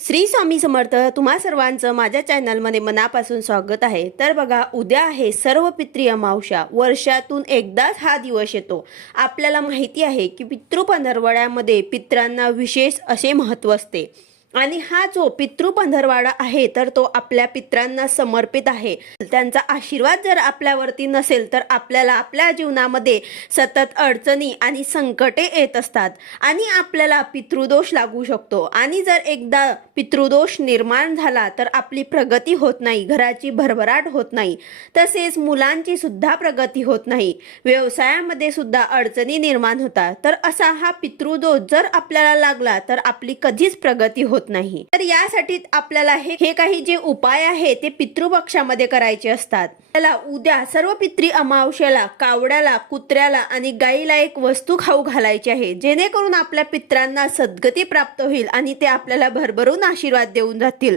श्री स्वामी समर्थ. तुम्हा सर्वांचं माझ्या चॅनलमध्ये मनापासून स्वागत आहे. तर बघा, उद्या आहे सर्व पितृ अमावस्या. वर्षातून एकदाच हा दिवस येतो. आपल्याला माहिती आहे की पितृ पंधरवड्यामध्ये पितरांना विशेष असे महत्त्व असते आणि हा जो पितृ पंधरवाडा आहे तर तो आपल्या पितरांना समर्पित आहे. त्यांचा आशीर्वाद जर आपल्यावरती नसेल तर आपल्याला आपल्या जीवनामध्ये सतत अडचणी आणि संकटे येत असतात आणि आपल्याला पितृदोष लागू शकतो. आणि जर एकदा पितृदोष निर्माण झाला तर आपली प्रगती होत नाही, घराची भरभराट होत नाही, तसेच मुलांची सुद्धा प्रगती होत नाही, व्यवसायामध्ये सुद्धा अडचणी निर्माण होतात. तर असा हा पितृदोष जर आपल्याला लागला तर आपली कधीच प्रगती होत नाही. तर यासाठी आपल्याला हे काही जे उपाय आहे ते पितृपक्षामध्ये करायचे असतात. त्याला उद्या सर्व पितृ अमावस्येला कावड्याला, कुत्र्याला आणि गाईला एक वस्तू खाऊ घालायची आहे, जेणेकरून आपल्या पितरांना सद्गती प्राप्त होईल आणि ते आपल्याला भरभरून आशीर्वाद देऊन जातील.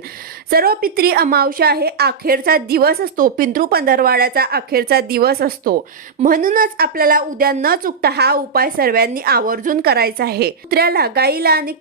सर्व पितृ अमावस्या आहे अखेरचा दिवस असतो, पितृ पंधरवाड्याचा अखेरचा दिवस असतो. म्हणूनच आपल्याला उद्या न चुकता हा उपाय सर्वांनी आवर्जून करायचा आहे. कुत्र्याला, गाईला आणि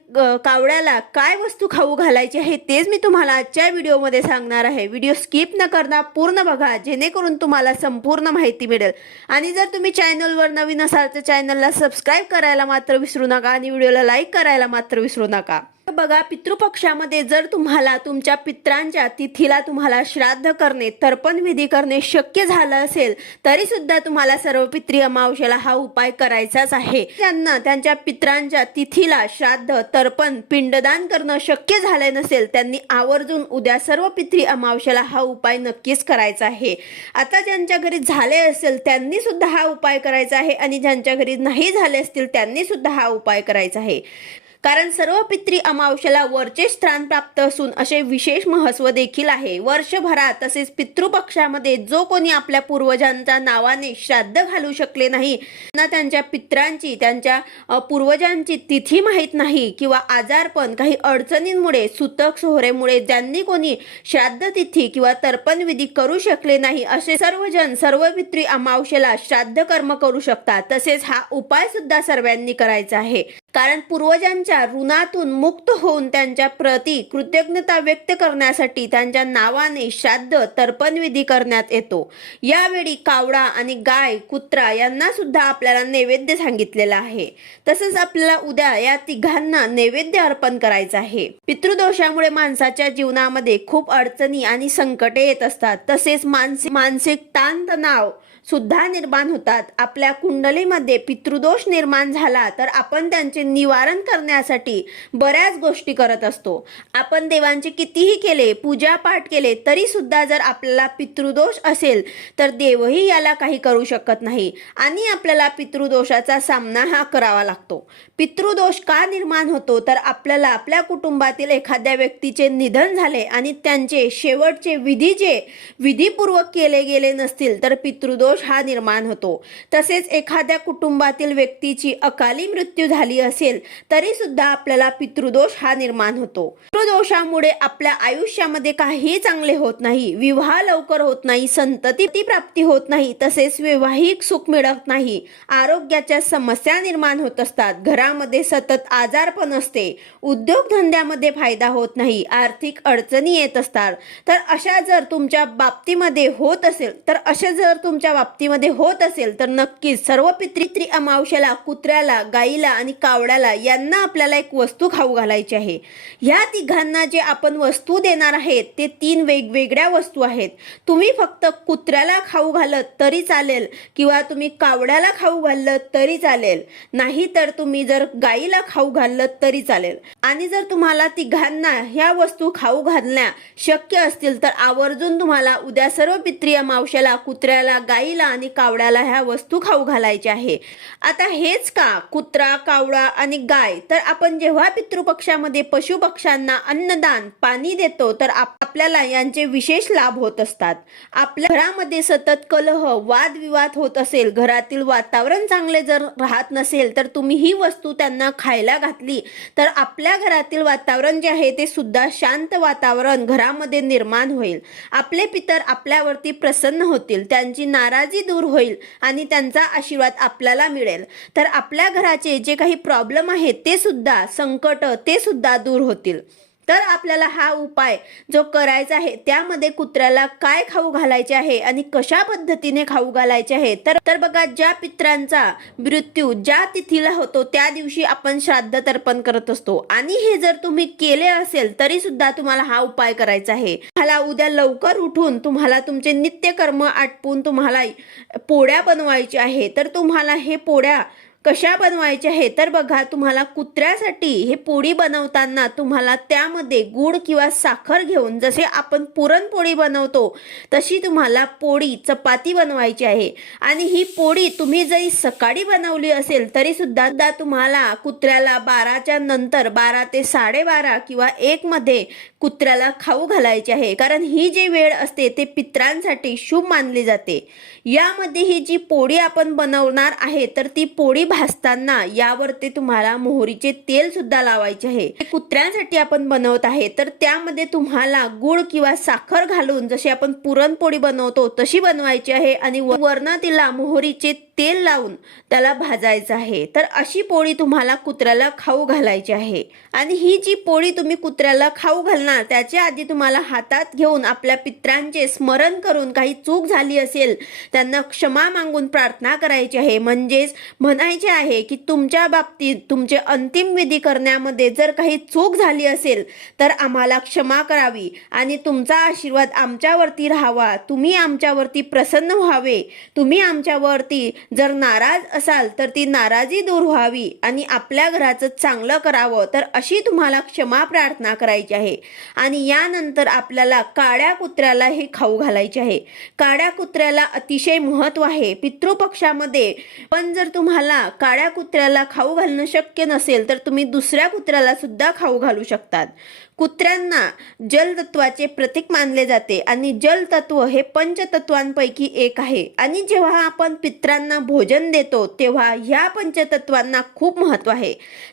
कावड्याला काय वस्तू खाऊ घालायची आहे तेच मी तुम्हाला आजच्या व्हिडिओमध्ये सांगणार आहे. व्हिडिओ स्किप न करता पूर्ण बघा, जेणेकरून तुम्हाला संपूर्ण माहिती मिळेल. आणि जर तुम्ही चॅनलवर नवीन असाल तर चॅनलला सबस्क्राईब करायला मात्र विसरू नका आणि व्हिडिओला लाईक करायला मात्र विसरू नका. बघा, पितृपक्षामध्ये जर तुम्हाला तुमच्या पित्रांच्या तिथीला तुम्हाला श्राद्ध करणे, तर्पण विधी करणे शक्य झालं असेल तरी सुद्धा तुम्हाला सर्व पितृ अमावस्येला हा उपाय करायचाच आहे. ज्यांना त्यांच्या पित्रांच्या तिथीला श्राद्ध, तर्पण, पिंडदान करणं शक्य झालं नसेल त्यांनी आवर्जून उद्या सर्व पितृ अमावस्येला हा उपाय नक्कीच करायचा आहे. आता ज्यांच्या घरी झाले असेल त्यांनी सुद्धा हा उपाय करायचा आहे आणि ज्यांच्या घरी नाही झाले असतील त्यांनी सुद्धा हा उपाय करायचा आहे. कारण सर्व पितृ अमावस्येला वरचे स्थान प्राप्त असून असे विशेष महत्त्व देखील आहे. वर्षभरात तसेच पितृपक्षामध्ये जो कोणी आपल्या पूर्वजांच्या नावाने श्राद्ध घालू शकले नाही ना, त्यांच्या पित्रांची, त्यांच्या पूर्वजांची तिथी माहीत नाही किंवा आजारपण, काही अडचणींमुळे, सुतक सोहरेमुळे ज्यांनी कोणी श्राद्ध तिथी किंवा तर्पण विधी करू शकले नाही, असे सर्वजण सर्व पितृ अमावस्येला श्राद्ध कर्म करू शकतात. तसेच हा उपाय सुद्धा सर्वांनी करायचा आहे. कारण पूर्वजांच्या ऋणातून मुक्त होऊन त्यांच्या प्रती कृतज्ञता व्यक्त करण्यासाठी त्यांच्या नावाने श्राद्ध, तर्पण विधी करण्यात येतो. यावेळी कावडा आणि गाय, कुत्रा यांना सुद्धा आपल्याला नैवेद्य सांगितलेला आहे. तसंच आपल्याला उद्या या तिघांना नैवेद्य अर्पण करायचं आहे. पितृदोषामुळे माणसाच्या जीवनामध्ये खूप अडचणी आणि संकटे येत असतात. तसेच मानसिक ताणतणाव सुद्धा निर्माण होतात. आपल्या कुंडलीमध्ये पितृदोष निर्माण झाला तर आपण त्यांचे निवारण करण्यासाठी बऱ्याच गोष्टी करत असतो. आपण देवांचे कितीही केले, पूजापाठ केले तरी सुद्धा जर आपल्याला पितृदोष असेल तर देवही याला काही करू शकत नाही आणि आपल्याला पितृदोषाचा सामना हा करावा लागतो. पितृदोष का निर्माण होतो तर आपल्याला आपल्या कुटुंबातील एखाद्या व्यक्तीचे निधन झाले आणि त्यांचे शेवटचे विधी जे विधीपूर्वक केले गेले नसतील तर पितृदोष हा निर्माण होतो. तसेच एखाद्या कुटुंबातील व्यक्तीची अकाली मृत्यू झाली असेल तरी सुद्धा आपल्याला पितृदोष हा निर्माण होतो. पितृदोषामुळे आपल्या आयुष्यामध्ये काही चांगले होत नाही, विवाह लवकर होत नाही, संतती प्राप्ती होत नाही, तसेच वैवाहिक सुख मिळत नाही, आरोग्याच्या समस्या निर्माण होत असतात, घरामध्ये सतत आजारपण असते, उद्योगधंद्यामध्ये फायदा होत नाही, आर्थिक अडचणी येत असतात. तर अशा जर तुमच्या बाबतीमध्ये होत असेल तर नक्कीच सर्व पितृ अमावस्येला कुत्र्याला, गाईला आणि कावड्याला यांना आपल्याला एक वस्तू खाऊ घालायची आहे. ह्या तिघांना जे आपण वस्तू देणार आहेत ते 3 वेगवेगळ्या वस्तू आहेत. तुम्ही फक्त कुत्र्याला खाऊ घालत तरी चालेल किंवा तुम्ही कावड्याला खाऊ घालत तरी चालेल, नाही तर तुम्ही जर गाईला खाऊ घालत तरी चालेल. आणि जर तुम्हाला तिघांना ह्या वस्तू खाऊ घालण्या शक्य असतील तर आवर्जून तुम्हाला उद्या सर्व पितृ अमावस्येला कुत्र्याला, गाईला आणि कावड्याला ह्या वस्तू खाऊ घालायच्या आहे. आता हेच का, कुत्रा, कावडा आणि गाय, तर आपण जेव्हा पितृपक्षामध्ये पशुपक्ष्यांना अन्नदान, पाणी देतो तर आपल्याला यांचे विशेष लाभ होत असतात. आपल्या घरामध्ये सतत कलह, वादविवाद होत असेल, घरातील वातावरण चांगले जर राहत नसेल तर तुम्ही ही वस्तू त्यांना खायला घातली तर आपल्या घरातील वातावरण जे आहे ते सुद्धा शांत वातावरण घरामध्ये निर्माण होईल. आपले पितर आपल्यावरती प्रसन्न होतील, त्यांची नाराजी दूर होईल आणि त्यांचा आशीर्वाद आपल्याला मिळेल. तर आपल्या घराचे जे काही प्रॉब्लेम आहेत ते सुद्धा, संकट ते सुद्धा दूर होतील. तर आपल्याला हा उपाय जो करायचा आहे त्यामध्ये कुत्र्याला काय खाऊ घालायचे आहे आणि कशा पद्धतीने खाऊ घालायचे आहे, तर बघा, ज्या पित्रांचा मृत्यू ज्या तिथीला होतो त्या दिवशी आपण श्राद्ध तर्पण करत असतो आणि हे जर तुम्ही केले असेल तरी सुद्धा तुम्हाला हा उपाय करायचा आहे. तुम्हाला उद्या लवकर उठून तुम्हाला तुमचे नित्यकर्म आटपून तुम्हाला पोळ्या बनवायच्या आहे. तर तुम्हाला हे पोळ्या कशा बनवायचे आहे, तर बघा, तुम्हाला कुत्र्यासाठी हे पोळी बनवताना तुम्हाला त्यामध्ये गूळ किंवा साखर घेऊन, जसे आपण पुरणपोळी बनवतो तशी तुम्हाला पोळी चपाती बनवायची आहे. आणि ही पोळी तुम्ही जरी सकाळी बनवली असेल तरी सुद्धा तुम्हाला कुत्र्याला 12च्या नंतर 12 ते 12:30 किंवा 1 मध्ये कुत्र्याला खाऊ घालायची आहे. कारण ही जी वेळ असते ते पित्रांसाठी शुभ मानली जाते. यामध्ये ही जी पोळी आपण बनवणार आहे तर ती पोळी भाजताना यावरती तुम्हाला मोहरीचे तेल सुद्धा लावायचे आहे. कुत्र्यांसाठी आपण बनवत आहे तर त्यामध्ये तुम्हाला गूळ किंवा साखर घालून जशी आपण पुरणपोळी बनवतो तशी बनवायची आहे आणि वरनं तिला मोहरीचे तेल लावून त्याला भाजायचं आहे. तर अशी पोळी तुम्हाला कुत्र्याला खाऊ घालायची आहे. आणि ही जी पोळी तुम्ही कुत्र्याला खाऊ घालणार त्याच्या आधी तुम्हाला हातात घेऊन आपल्या पित्रांचे स्मरण करून, काही चूक झाली असेल त्यांना क्षमा मागून प्रार्थना करायची आहे. म्हणजेच म्हणायचे आहे की तुमच्या बाबतीत तुमचे अंतिम विधी करण्यामध्ये जर काही चूक झाली असेल तर आम्हाला क्षमा करावी आणि तुमचा आशीर्वाद आमच्यावरती राहावा, तुम्ही आमच्यावरती प्रसन्न व्हावे, तुम्ही आमच्यावरती जर नाराज असाल तर ती नाराजी दूर व्हावी आणि आपल्या घराचं चांगलं करावं. तर अशी तुम्हाला क्षमा प्रार्थना करायची आहे. आणि यानंतर आपल्याला काळ्या कुत्र्याला हे खाऊ घालायचे आहे. काळ्या कुत्र्याला अतिशय महत्त्व आहे पितृपक्षामध्ये. पण जर तुम्हाला काळ्या कुत्र्याला खाऊ घालणं शक्य नसेल तर तुम्ही दुसऱ्या कुत्र्याला सुद्धा खाऊ घालू शकतात. कुत्र्यांना जलतत्वाचे प्रतीक मानले जाते आणि जलतत्व हे पंचतत्वांपैकी एक आहे. आणि जेव्हा आपण पित्रांना भोजन देतो तेव्हा ह्या पंचतत्वांना खूप महत्त्व आहे.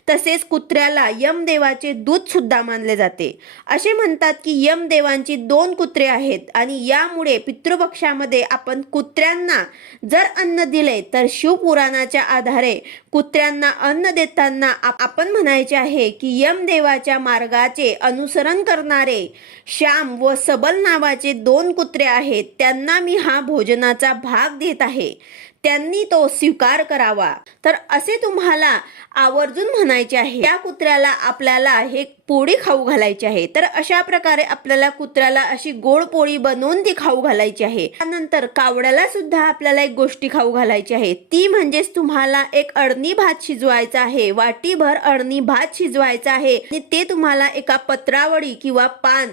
तसेच कुत्र्याला यमदेवाचे दूत सुद्धा मानले जाते. असे म्हणतात की यमदेवांची 2 कुत्रे आहेत आणि यामुळे पितृपक्षामध्ये आपण कुत्र्यांना जर अन्न दिले तर शिवपुराणाच्या आधारे कुत्र्यांना अन्न देताना आपण म्हणायचे आहे की यमदेवाच्या मार्गाचे अनुसरण करणारे श्याम व सबल नावाचे 2 कुत्रे आहेत, त्यांना मी हा भोजनाचा भाग देत आहे, त्यांनी तो स्वीकार करावा. तर असे तुम्हाला आवर्जून म्हणायचे आहे. त्या कुत्र्याला आपल्याला हे पोळी खाऊ घालायची आहे. तर अशा प्रकारे आपल्याला कुत्र्याला अशी गोड पोळी बनवून ती खाऊ घालायची आहे. त्यानंतर कावड्याला सुद्धा आपल्याला एक गोष्टी खाऊ घालायची आहे. ती म्हणजेच तुम्हाला एक अळणी भात शिजवायचा आहे. वाटीभर अळणी भात शिजवायचा आहे आणि ते तुम्हाला एका पत्रावळी किंवा पान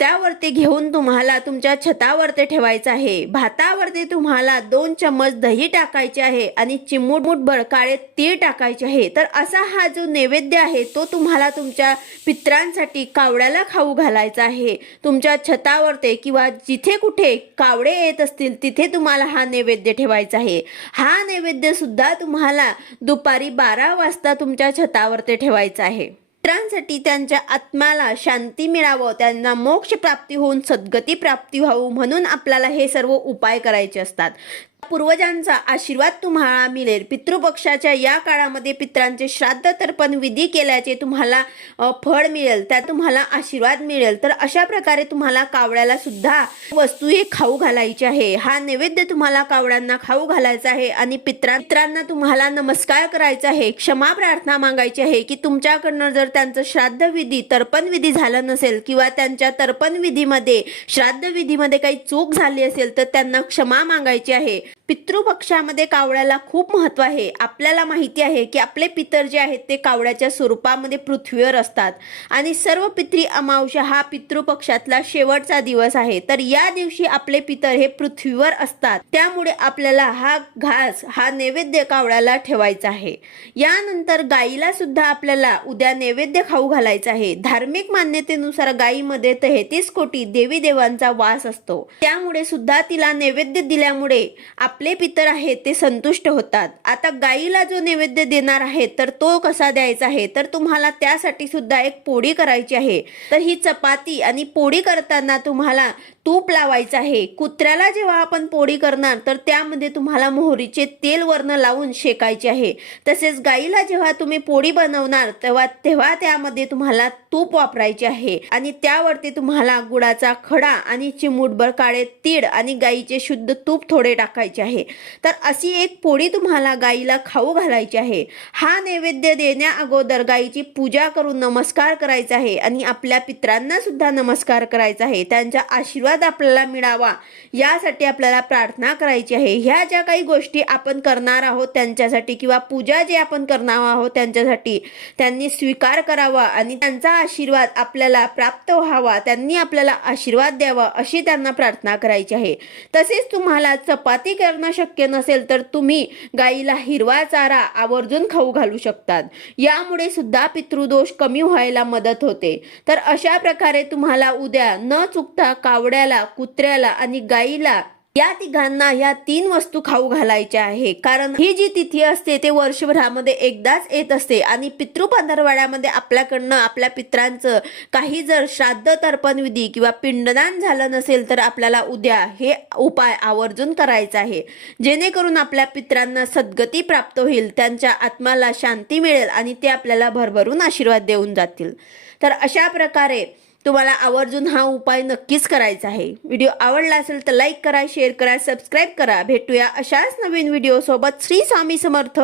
त्यावरती घेऊन तुम्हाला तुमच्या छतावरती ठेवायचं आहे. भातावरती तुम्हाला 2 चम्मच दही टाकायचे आहे आणि चिमूटभर काळे तीळ टाकायचे आहे. तर असा हा जो नैवेद्य आहे तो तुम्हाला तुमच्या पित्रांसाठी कावड्याला खाऊ घालायचा आहे. तुमच्या छतावरती किंवा जिथे कुठे कावडे येत असतील तिथे तुम्हाला हा नैवेद्य ठेवायचा आहे. हा नैवेद्य सुद्धा तुम्हाला दुपारी 12 वाजता तुमच्या छतावरती ठेवायचा आहे. पित्रांसाठी त्यांच्या आत्म्याला शांती मिळावं, त्यांना मोक्ष प्राप्ती होऊन सद्गती प्राप्ती व्हावं म्हणून आपल्याला हे सर्व उपाय करायचे असतात. पूर्वजांचा आशीर्वाद तुम्हाला मिळेल. पितृपक्षाच्या या काळामध्ये पित्रांचे श्राद्ध तर्पण विधी केल्याचे तुम्हाला फळ मिळेल, त्या तुम्हाला आशीर्वाद मिळेल. तर अशा प्रकारे तुम्हाला कावड्याला सुद्धा वस्तू हे खाऊ घालायची आहे. हा नैवेद्य तुम्हाला कावड्यांना खाऊ घालायचा आहे आणि पित्रांना तुम्हाला नमस्कार करायचा आहे, क्षमा प्रार्थना मागायची आहे की तुमच्याकडनं जर त्यांचं श्राद्ध विधी तर्पण विधी झालं नसेल किंवा त्यांच्या तर्पण विधीमध्ये श्राद्ध विधीमध्ये काही चूक झाली असेल तर त्यांना क्षमा मागायची आहे. पितृपक्षामध्ये कावड्याला खूप महत्त्व आहे. आपल्याला माहिती आहे की आपले पितर जे आहेत ते कावड्याच्या स्वरूपामध्ये पृथ्वीवर असतात आणि सर्व पितृ अमावस्या हा पितृपक्षातला शेवटचा दिवस आहे. तर या दिवशी आपले पितर हे पृथ्वीवर असतात, त्यामुळे आपल्याला हा घास हा नैवेद्य कावड्याला ठेवायचा आहे. यानंतर गाईला सुद्धा आपल्याला उद्या नैवेद्य खाऊ घालायचा आहे. धार्मिक मान्यतेनुसार गायीमध्ये 33 कोटी देवी देवांचा वास असतो, त्यामुळे सुद्धा तिला नैवेद्य दिल्यामुळे आपले पितर आहेत ते संतुष्ट होतात. आता गाईला जो नैवेद्य देणार आहे तर तो कसा द्यायचा आहे, तर तुम्हाला त्यासाठी सुद्धा एक पोळी करायची आहे. तर ही चपाती आणि पोळी करताना तुम्हाला तूप लावायचं आहे। कुत्र्याला जेव्हा आपण पोळी करणार तर त्यामध्ये तुम्हाला मोहरीचे तेल वरनं लावून शेकायचे आहे। तसेच गाईला जेव्हा तुम्ही पोळी बनवणार तेव्हा त्यामध्ये तुम्हाला तूप वापरायचे आहे आणि त्यावरती तुम्हाला गुळाचा खडा आणि चिमूटभर काळे तीळ आणि गाईचे शुद्ध तूप थोडे टाकायचे आहे। तर अशी एक पोळी तुम्हाला गाईला खाऊ घालायची आहे। हा नैवेद्य देण्या अगोदर गाईची पूजा करून नमस्कार करायचा आहे आणि आपल्या पितरांना सुद्धा नमस्कार करायचा आहे। त्यांचा आशीर्वाद आपल्याला मिळावा यासाठी आपल्याला प्रार्थना करायची आहे। ह्या ज्या काही गोष्टी आपण करणार आहोत त्यांच्यासाठी किंवा पूजा जे आपण करणार आहोत त्यांच्यासाठी त्यांनी स्वीकार करावा आणि त्यांचा आशीर्वाद आपल्याला प्राप्त व्हावा, त्यांनी आपल्याला आशीर्वाद द्यावा अशी त्यांना प्रार्थना करायची आहे। तसेच तुम्हाला चपाती करणं शक्य नसेल तर तुम्ही गाईला हिरवा चारा आवर्जून खाऊ घालू शकतात। यामुळे सुद्धा पितृदोष कमी व्हायला मदत होते। तर अशा प्रकारे तुम्हाला उद्या न चुकता कावड्याला, कुत्र्याला आणि गाईला या तिघांना या 3 वस्तू खाऊ घालायच्या आहे। कारण ही जी तिथी असते ते वर्षभरामध्ये एकदाच येत असते आणि पितृपंधरवड्यामध्ये आपल्याकडनं आपल्या पित्रांचं काही जर श्राद्ध तर्पण विधी किंवा पिंडदान झालं नसेल तर आपल्याला उद्या हे उपाय आवर्जून करायचा आहे, जेणेकरून आपल्या पित्रांना सद्गती प्राप्त होईल, त्यांच्या आत्म्याला शांती मिळेल आणि ते आपल्याला भरभरून आशीर्वाद देऊन जातील। तर अशा प्रकारे तुम्हाला आवर्जून हा उपाय नक्कीच करायचा आहे। व्हिडिओ आवडला असेल तर लाईक करा, शेअर करा, सबस्क्राईब करा। भेटूया अशाच नवीन व्हिडिओ सोबत। श्री स्वामी समर्थ।